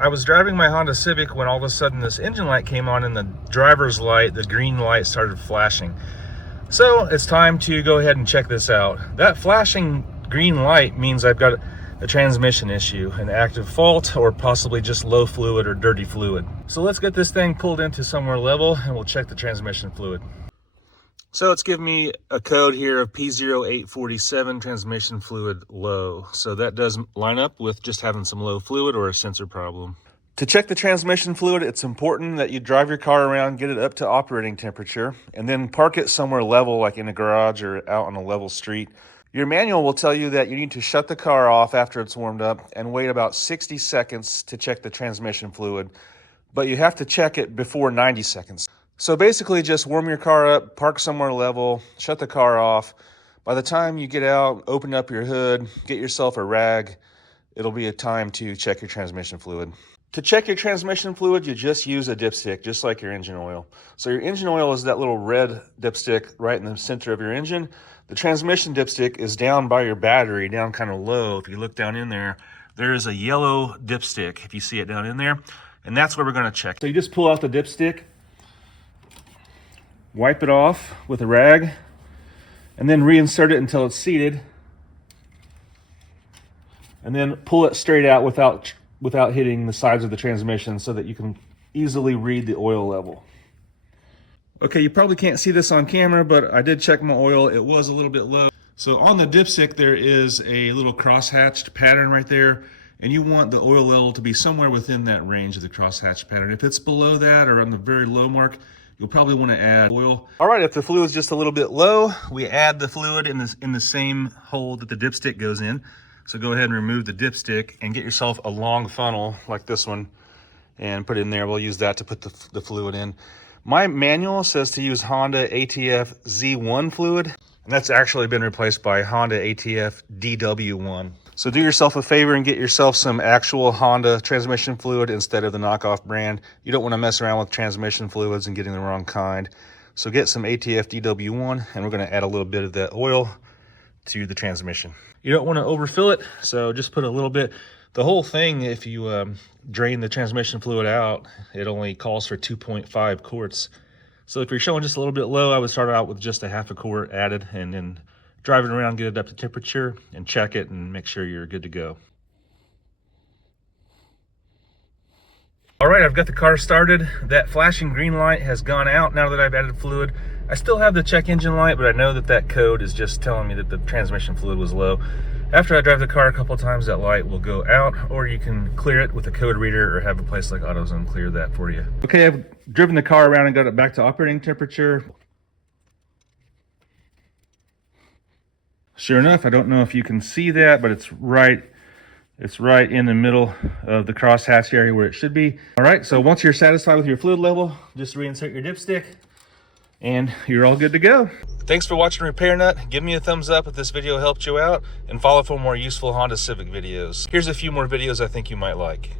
I was driving my Honda Civic when all of a sudden this engine light came on and the driver's light, the green light, started flashing. So it's time to go ahead and check this out. That flashing green light means I've got a transmission issue, an active fault, or possibly just low fluid or dirty fluid. So let's get this thing pulled into somewhere level and we'll check the transmission fluid. So it's giving me a code here of P0847, transmission fluid low. So that does line up with just having some low fluid or a sensor problem. To check the transmission fluid, it's important that you drive your car around, get it up to operating temperature, and then park it somewhere level, like in a garage or out on a level street. Your manual will tell you that you need to shut the car off after it's warmed up and wait about 60 seconds to check the transmission fluid, but you have to check it before 90 seconds. So basically just warm your car up, park somewhere level, shut the car off. By the time you get out, open up your hood, get yourself a rag, it'll be a time to check your transmission fluid. To check your transmission fluid, you just use a dipstick, just like your engine oil. So your engine oil is that little red dipstick right in the center of your engine. The transmission dipstick is down by your battery, down kind of low. If you look down in there, there is a yellow dipstick, if you see it down in there, and that's where we're gonna check. So you just pull out the dipstick, wipe it off with a rag, and then reinsert it until it's seated, and then pull it straight out without hitting the sides of the transmission so that you can easily read the oil level. Okay, you probably can't see this on camera, but I did check my oil. It was a little bit low. So on the dipstick, there is a little cross-hatched pattern right there, and you want the oil level to be somewhere within that range of the cross-hatched pattern. If it's below that or on the very low mark, you'll probably want to add oil. All right, if the fluid's just a little bit low, we add the fluid in the same hole that the dipstick goes in. So go ahead and remove the dipstick and get yourself a long funnel like this one and put it in there. We'll use that to put the fluid in. My manual says to use Honda ATF Z1 fluid, and that's actually been replaced by Honda ATF DW1. So do yourself a favor and get yourself some actual Honda transmission fluid instead of the knockoff brand. You don't want to mess around with transmission fluids and getting the wrong kind. So get some ATF DW1, and we're going to add a little bit of that oil to the transmission. You don't want to overfill it, so just put a little bit. The whole thing, if you drain the transmission fluid out, it only calls for 2.5 quarts. So if you're showing just a little bit low, I would start out with just a half a quart added, and then drive it around, get it up to temperature, and check it and make sure you're good to go. All right, I've got the car started. That flashing green light has gone out now that I've added fluid. I still have the check engine light, but I know that that code is just telling me that the transmission fluid was low. After I drive the car a couple of times, that light will go out, or you can clear it with a code reader or have a place like AutoZone clear that for you. Okay, I've driven the car around and got it back to operating temperature. Sure enough, I don't know if you can see that, but it's right in the middle of the crosshatch area where it should be. All right, so once you're satisfied with your fluid level, just reinsert your dipstick and you're all good to go. Thanks for watching Repair Nut. Give me a thumbs up if this video helped you out, and follow for more useful Honda Civic videos. Here's a few more videos I think you might like.